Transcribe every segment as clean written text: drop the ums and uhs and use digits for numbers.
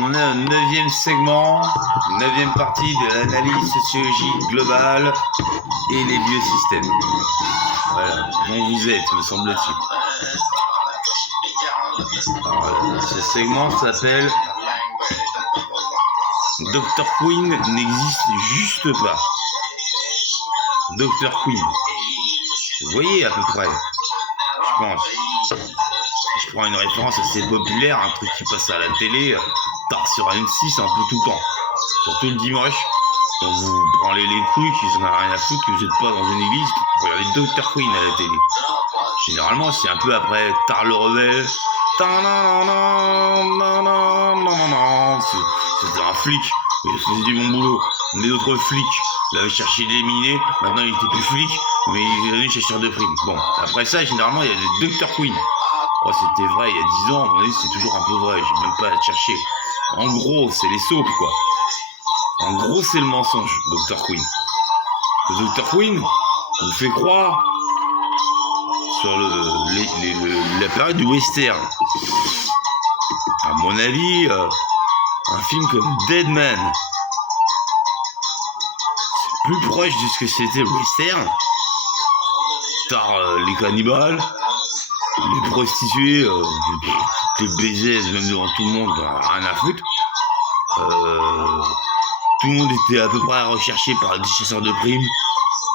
neuvième segment, neuvième partie de l'analyse sociologique globale et les biosystèmes. Voilà, dont vous êtes, me semble-t-il. Ce segment s'appelle Dr Queen n'existe juste pas. Dr Queen. Vous voyez à peu près, je pense. Je prends une référence assez populaire, un truc qui passe à la télé, tard sur M6 un peu tout le temps. Surtout le dimanche, quand vous branlez les couilles, qu'ils en ont rien à foutre, que vous n'êtes pas dans une église, pour regarder Dr Queen à la télé. Généralement, c'est un peu après Tard le Rebelle. C'était un flic, il faisait du bon boulot. Mais d'autres flics l'avaient cherché d'éliminer, maintenant il était plus flic, mais il est devenu chasseur de primes. Bon, après ça, généralement, il y a des Dr Queen. Oh, c'était vrai il y a 10 ans, à mon avis, c'est toujours un peu vrai, j'ai même pas à le chercher. En gros, c'est les soaps, quoi. En gros, c'est le mensonge, Dr Queen. Le Dr Queen vous fait croire sur la période du western. À mon avis, un film comme Dead Man, c'est plus proche de ce que c'était le western. Tard les cannibales, les prostituées, les baisers, même devant tout le monde, rien à foutre. Tout le monde était à peu près recherché par des chasseurs de primes,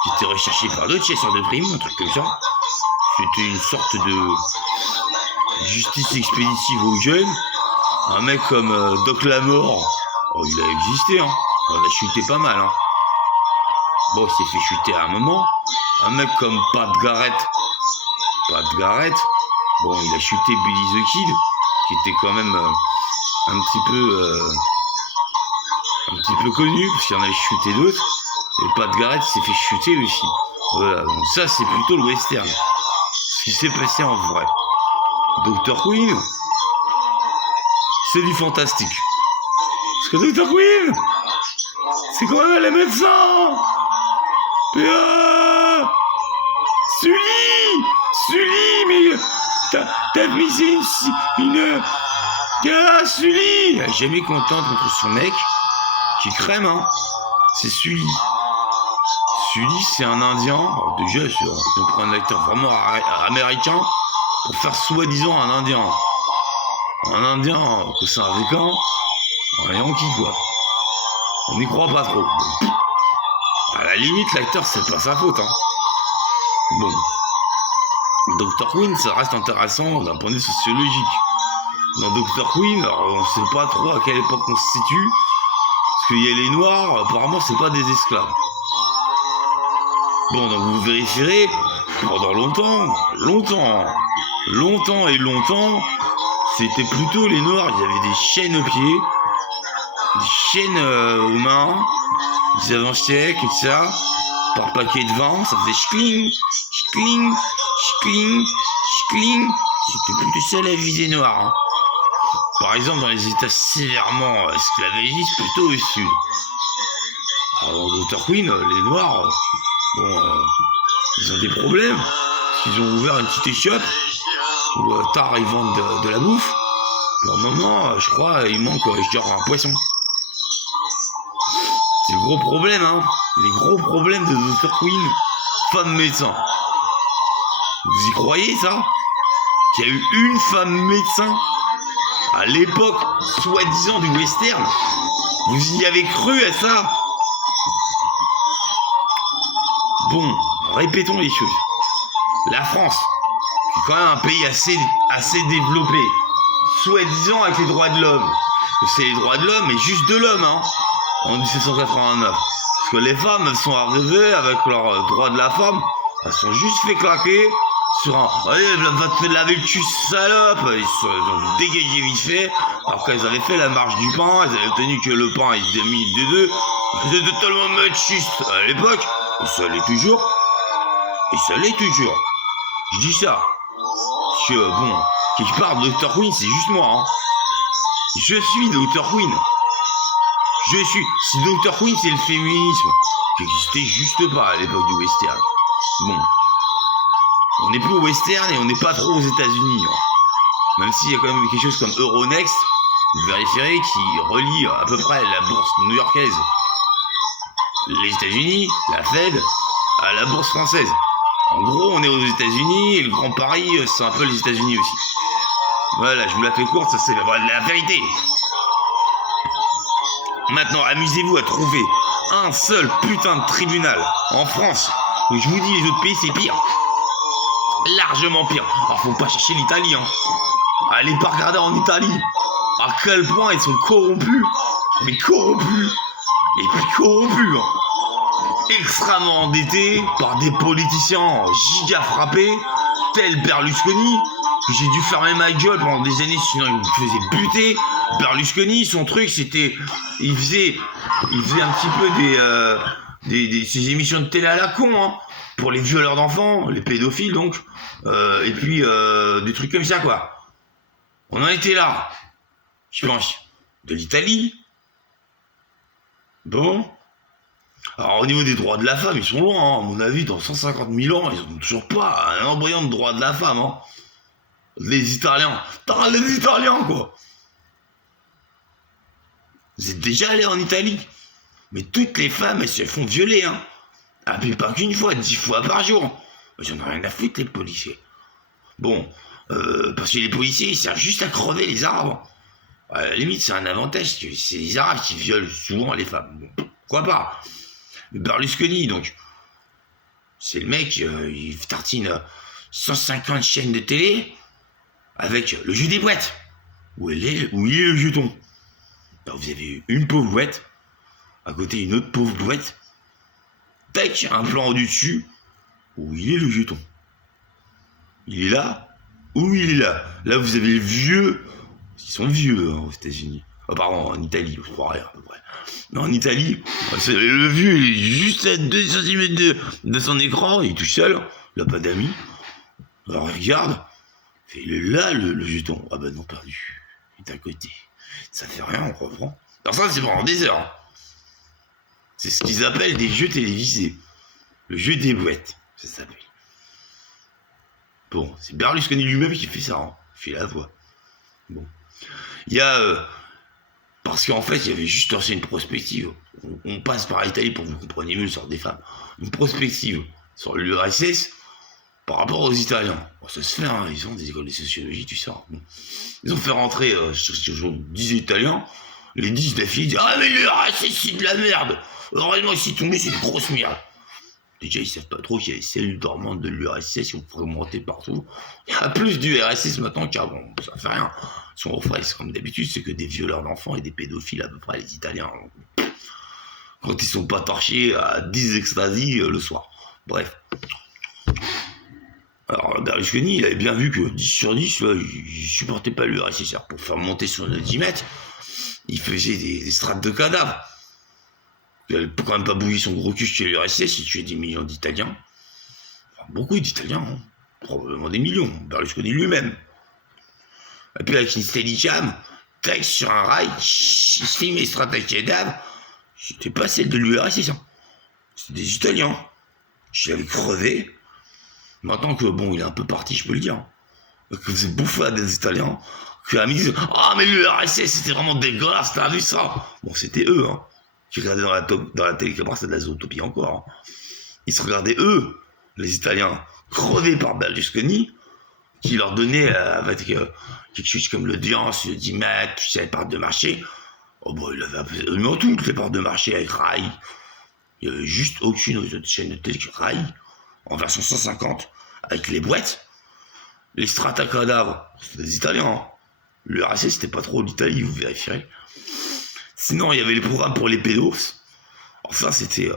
qui étaient recherchés par d'autres chasseurs de primes, un truc comme ça. C'était une sorte de justice expéditive aux jeunes. Un mec comme Doc Lamore, oh, il a existé, hein. On a chuté pas mal, hein. Bon, il s'est fait chuter à un moment. Un mec comme Pat Garrett, bon, il a chuté Billy the Kid, qui était quand même un petit peu connu, parce qu'il en avait chuté d'autres. Et Pat Garrett s'est fait chuter aussi. Voilà, donc ça, c'est plutôt le western. Ce qui s'est passé en vrai. Dr Queen, c'est du fantastique. Parce que Dr Queen, c'est quand même les médecins. Sully, mais t'as misé une Sully. Elle est jamais contente contre son mec qui crème, hein. C'est Sully. Sully, c'est un Indien. Alors déjà, on prend un acteur vraiment américain pour faire soi-disant un Indien. Un Indien que c'est un Ricain, un Yankee, quoi. On n'y croit pas trop. À la limite, l'acteur, c'est pas sa faute, hein. Bon. Dr Queen, ça reste intéressant d'un point de vue sociologique. Dans Dr Queen, alors, on sait pas trop à quelle époque on se situe. Parce qu'il y a les Noirs, apparemment, c'est pas des esclaves. Bon, donc vous vérifierez, pendant longtemps, c'était plutôt les Noirs, ils avaient des chaînes aux pieds, des chaînes aux mains, ils avançaient comme ça, par paquet de vin, ça faisait schling, c'était plutôt ça la vie des Noirs, hein. Par exemple, dans les États sévèrement esclavagistes, plutôt au sud. Alors, dans Dr Queen, les Noirs, ils ont des problèmes, parce qu'ils ont ouvert une petite échoppe, où tard ils vendent de la bouffe, puis à un moment, je crois, il manque genre un poisson. C'est le gros problème, hein, les gros problèmes de Dr Queen, femme médecin. Vous y croyez, ça? Qu'il y a eu une femme médecin à l'époque, soi-disant du western? Vous y avez cru à ça? Bon, répétons les choses. La France, qui est quand même un pays assez développé, soi-disant avec les droits de l'homme. C'est les droits de l'homme, mais juste de l'homme, hein, en 1789. Parce que les femmes, elles sont arrivées avec leurs droits de la femme, elles sont juste fait claquer sur un « Allez, va te laver le cul, salope !» Ils ont dégagé vite fait, alors qu'elles avaient fait la marche du pain, elles avaient obtenu que le pain il demi des deux. C'était totalement machiste à l'époque, et ça l'est toujours. Je dis ça, parce que bon, quelque part, Dr Queen, c'est juste moi, hein. Je suis Dr Queen. Si Dr Queen, c'est le féminisme, qui n'existait juste pas à l'époque du western. Bon. On n'est plus au western et on n'est pas trop aux États-Unis, hein. Même s'il y a quand même quelque chose comme Euronext, Vous vérifierez qui relie à peu près la bourse new-yorkaise, les États-Unis, la Fed, à la bourse française. En gros, on est aux États-Unis et le Grand Paris, c'est un peu les États-Unis aussi. Voilà, je vous la fais courte, ça c'est la vérité. Maintenant, amusez-vous à trouver un seul putain de tribunal en France. Où je vous dis, les autres pays, c'est pire. Largement pire. Alors, faut pas chercher l'Italie, hein. Allez pas regarder en Italie. À quel point ils sont corrompus. Mais corrompus. Et puis corrompus, hein. Extrêmement endettés par des politiciens giga frappés, tels Berlusconi, que j'ai dû fermer ma gueule pendant des années, sinon il me faisait buter. Berlusconi, son truc, c'était... Il faisait un petit peu ces émissions de télé à la con, hein, pour les violeurs d'enfants, les pédophiles donc, et puis des trucs comme ça, quoi. On en était là, je pense, de l'Italie. Bon. Alors au niveau des droits de la femme, ils sont loin, hein. À mon avis, dans 150 000 ans, ils n'ont toujours pas un embryon de droit de la femme, hein. Les Italiens, les Italiens, quoi. Vous êtes déjà allé en Italie? Mais toutes les femmes, elles se font violer, hein. Ah, puis pas qu'une fois, 10 fois par jour. J'en ai rien à foutre, les policiers. Bon, parce que les policiers, ils servent juste à crever les Arabes. À la limite, c'est un avantage, que c'est les Arabes qui violent souvent les femmes. Bon, pourquoi pas? Le Berlusconi, donc, c'est le mec, il tartine 150 chaînes de télé avec le jeu des boîtes. Où il est le jeton? Alors, vous avez une pauvre boîte, à côté une autre pauvre boîte, tac, un plan au-dessus, où il est le jeton. Il est là, ou il est là. Là, vous avez les vieux, ils sont vieux, hein, aux États-Unis. Oh, pardon, en Italie, je crois rien, à peu près. Mais en Italie, le vieux, il est juste à 2 cm de son écran, il est tout seul, il n'a pas d'amis. Alors, il regarde, il est là, le jeton. Ah ben non, perdu. Il est à côté. Ça fait rien, on reprend. Alors ça, c'est pendant des heures. C'est ce qu'ils appellent des jeux télévisés. Le jeu des boîtes, ça s'appelle. Bon, c'est Berlusconi lui-même qui fait ça, hein. Il fait la voix. Bon. Il y a... parce qu'en fait, il y avait juste lancé une prospective. On passe par l'Italie pour que vous compreniez mieux le sort des femmes. Une prospective sur l'URSS par rapport aux Italiens. Bon, ça se fait, hein. Ils ont des écoles de sociologie, tu sais. Bon. Ils ont fait rentrer 10 Italiens. Les 10 d'affilée disent « Ah mais l'URSS, c'est de la merde. Heureusement, ici tombé, c'est une grosse merde. » Déjà, ils savent pas trop qu'il y a les cellules dormantes de l'URSS qui ont fragmenté partout. Il y a plus d'URSS maintenant qu'avant. Ça fait rien. Ils sont aux fraises, comme d'habitude, c'est que des violeurs d'enfants et des pédophiles, à peu près, les Italiens. Quand ils sont pas torchés à 10 extasies le soir. Bref. Alors, Berlusconi, il avait bien vu que 10 sur 10, là, il supportait pas l'URSS. Pour faire monter son altimètre, il faisait des strates de cadavres. Il n'avait quand même pas bouilli son gros cul chez l'URSS, il tuait des millions d'Italiens. Enfin, beaucoup d'Italiens, hein. Probablement des millions. Berlusconi lui-même. Et puis avec une steadicam, tac, sur un rail, il se filme les strates à cadavres. C'était pas celle de l'URSS, hein. C'était des Italiens. Je l'avais crevé. Maintenant que, bon, il est un peu parti, je peux le dire. Que vous êtes bouffé à des Italiens. Que la disent « Ah, mais l'URSS, c'était vraiment dégueulasse, t'as vu ça ?» Bon, c'était eux, hein, qui regardaient dans la télécaméra, c'est de la zootopie encore. Hein. Ils se regardaient, eux, les Italiens, crevés par Berlusconi, qui leur donnait avec quelque chose comme l'audience, le 10 mètres, tu sais, les parts de marché. Oh, bon, il avait absolument toutes les parts de marché avec Rai. Il n'y avait juste aucune autre chaîne de télé que Rai, en version 150, avec les boîtes. Les strata cadavres, c'était des Italiens. Hein. L'URSS, c'était pas trop l'Italie, vous vérifierez. Sinon, il y avait les programmes pour les pédos. Alors ça, c'était...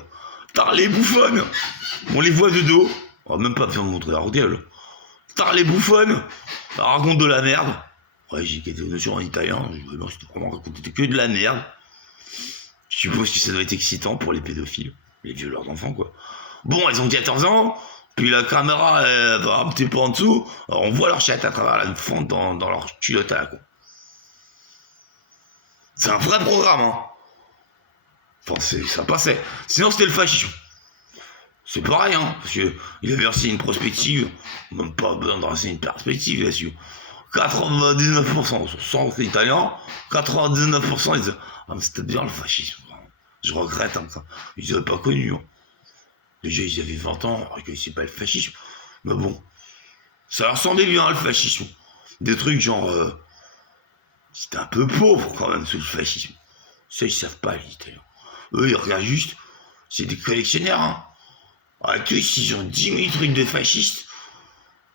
Tar les bouffonnes. On les voit de dos. On va même pas faire montrer la gueule. Tar les bouffonnes. Ça raconte de la merde. Ouais, j'ai quelques notions en italien. Non, c'était vraiment raconté que de la merde. Je suppose que ça doit être excitant pour les pédophiles. Les violeurs d'enfants, quoi. Bon, elles ont 14 ans. Puis la caméra va un petit peu en dessous. Alors on voit leur chatte à travers la fente dans leur culotte à la con. C'est un vrai programme, hein. Enfin, ça passait. Sinon, c'était le fascisme. C'est pareil, hein. Parce qu'il avait versé une prospective. Même pas besoin de verser une perspective là-dessus. 99%, sur 100 Italiens, 99% ils disent « Ah mais c'était bien le fascisme. Je regrette, hein, ça. » Ils n'avaient pas connu. Hein. Déjà, ils avaient 20 ans, alors qu'ils connaissaient pas le fascisme. Mais bon, ça leur ressemblait bien, le fascisme. Des trucs genre... c'était un peu pauvre, quand même, sous le fascisme. Ça, ils savent pas, les Italiens. Eux, ils regardent juste... C'est des collectionneurs, hein. Ah, tous, ils ont 10 000 trucs de fascistes.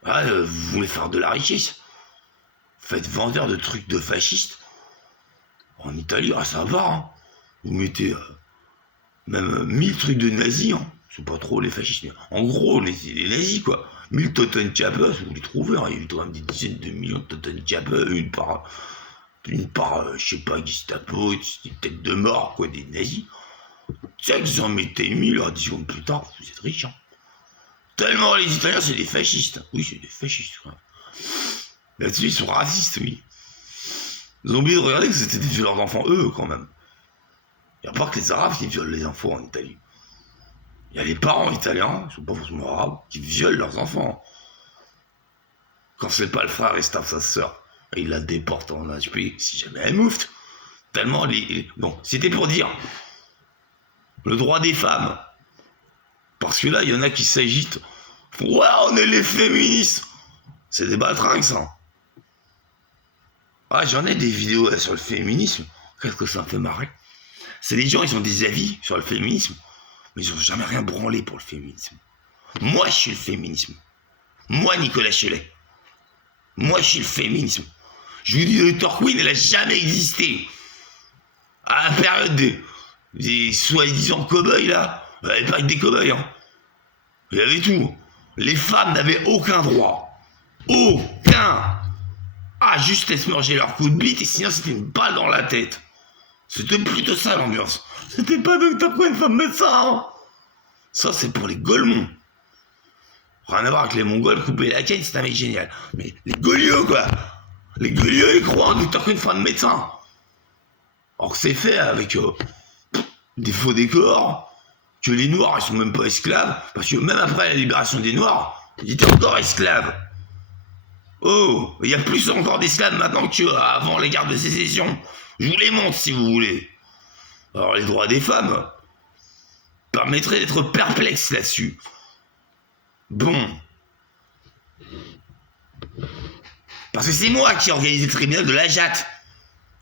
Ah, vous voulez faire de la richesse. Faites vendeur de trucs de fascistes. En Italie, ah, ça va, hein. Vous mettez même 1000 trucs de nazis, hein. C'est pas trop les fascistes, mais en gros, les nazis, quoi. 1000 Totenkopf, vous les trouvez, hein. Il y a quand même des dizaines de millions de Totenkopf, une par, je sais pas, Gestapo, des têtes de mort, quoi, des nazis. C'est que vous en mettez 1000, 10 secondes plus tard, vous êtes riches, hein. Tellement les Italiens, c'est des fascistes. Oui, c'est des fascistes, quoi. Là-dessus, ils sont racistes, oui. Ils ont oublié de regarder que c'était des violeurs d'enfants, eux, quand même. Il n'y a pas que les Arabes qui violent les enfants en Italie. Il y a les parents italiens, ils sont pas forcément arabes, qui violent leurs enfants. Quand c'est pas le frère, il se tape sa sœur. Et il la déporte en HP, si jamais elle moufte. Tellement les... Bon, c'était pour dire le droit des femmes. Parce que là, il y en a qui s'agitent. Ouais, on est les féministes. C'est des baltringues, ça. Ah, j'en ai des vidéos là, sur le féminisme. Qu'est-ce que ça me fait marrer. C'est des gens, ils ont des avis sur le féminisme, mais ils n'ont jamais rien branlé pour le féminisme. Moi, je suis le féminisme. Moi, Nicolas Chelet. Moi, je suis le féminisme. Je vous dis, le Torqueen, elle a jamais existé. À la période des soi-disant cow-boys, là, il n'y avait pas que des cow-boys, hein. Il y avait tout. Les femmes n'avaient aucun droit. Aucun. Ah, juste elles se mangeaient leur coup de bite, et sinon, c'était une balle dans la tête. C'était plutôt ça, l'ambiance. C'était pas Dr. Queen, femme médecin, hein. Ça, c'est pour les Golemons. Rien à voir avec les Mongols, couper la canne, c'est un mec génial. Mais les Gaulieux, quoi. Les Gaulieux, ils croient en Dr. Queen, femme médecin. Alors que c'est fait avec des faux décors, que les Noirs, ils sont même pas esclaves, parce que même après la libération des Noirs, ils étaient encore esclaves. Oh, il y a plus encore d'esclaves maintenant qu'avant les guerres de sécession. Je vous les montre si vous voulez. Alors les droits des femmes permettraient d'être perplexe là-dessus. Bon. Parce que c'est moi qui ai organisé le tribunal de la Jatte.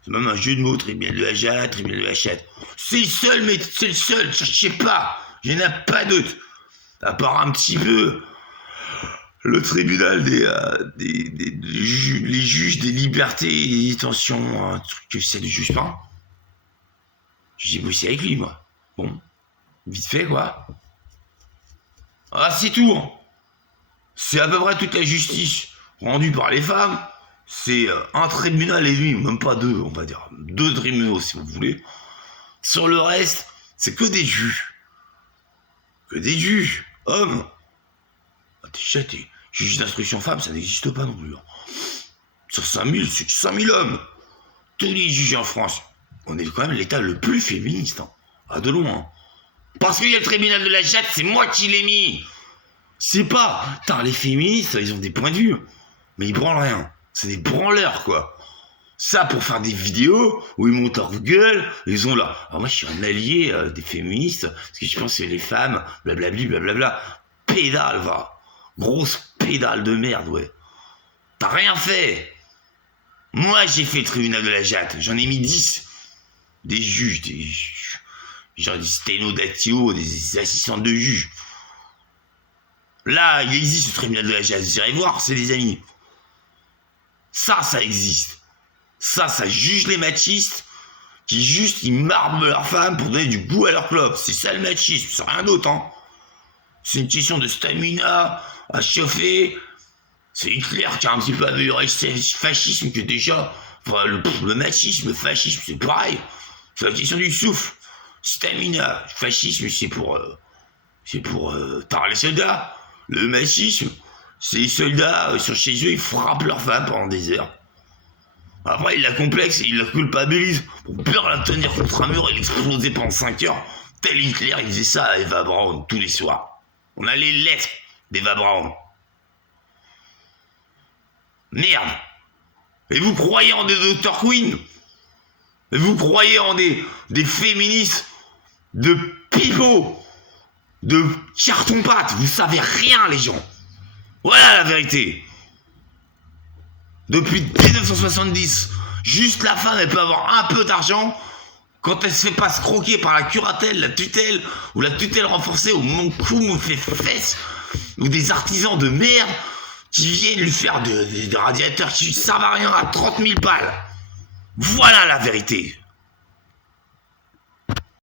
C'est même un jeu de mots, tribunal de la Jatte, tribunal de la Chatte. C'est le seul, mais c'est le seul, je sais pas. Il n'y en a pas d'autres. À part un petit peu le tribunal les juges des libertés et des détentions, un truc que c'est du juge pas. J'ai bossé avec lui, moi. Bon, vite fait, quoi. Ah, c'est tout, hein. C'est à peu près toute la justice rendue par les femmes. C'est un tribunal et demi, même pas deux, on va dire. 2 tribunaux, si vous voulez. Sur le reste, c'est que des juges. Que des juges, hommes. Déjà, t'es juge d'instruction femme, ça n'existe pas non plus. Hein. Sur 5000, c'est 5000 hommes. Tous les juges en France. On est quand même l'État le plus féministe. Hein. À de loin. Parce qu'il y a le tribunal de la Jatte, c'est moi qui l'ai mis. C'est pas... Putain, les féministes, ils ont des points de vue. Mais ils branlent rien. C'est des branleurs, quoi. Ça, pour faire des vidéos où ils montent leur gueule, ils ont là. Alors moi, je suis un allié des féministes, parce que je pense que les femmes, blablabli, blablabla. Pédale, va. Grosse pédale de merde, ouais. T'as rien fait. Moi, j'ai fait le tribunal de la Jatte. J'en ai mis 10. Des juges, genre des sténodactylos, des assistants de juges. Là, il existe le tribunal de la Jatte. Vous irez voir, c'est des amis. Ça existe. Ça juge les machistes qui juste ils marbent leurs femmes pour donner du goût à leur clope. C'est ça le machisme, c'est rien d'autre, hein. C'est une question de stamina à chauffer. C'est Hitler qui a un petit peu amélioré le fascisme que déjà. Enfin, le machisme, le fascisme, c'est pareil. C'est la question du souffle. Stamina, fascisme, c'est pour les soldats. Le machisme, c'est les soldats sont chez eux, ils frappent leurs femmes pendant des heures. Après, ils la complexent et ils la culpabilisent pour bien la tenir contre un mur et l'exploser pendant 5 heures. Tel Hitler, il faisait ça à Eva Braun tous les soirs. On a les lettres d'Eva Braun. Merde. Et vous croyez en des Dr. Queen? Et vous croyez en des féministes de pipeaux, de carton-pâte? Vous savez rien, les gens. Voilà la vérité. Depuis 1970, juste la femme, elle peut avoir un peu d'argent quand elle se fait pas se croquer par la curatelle, la tutelle, ou la tutelle renforcée, ou mon cou me fait fesses, ou des artisans de merde qui viennent lui faire des radiateurs qui ne servent à rien à 30 000 balles. Voilà la vérité.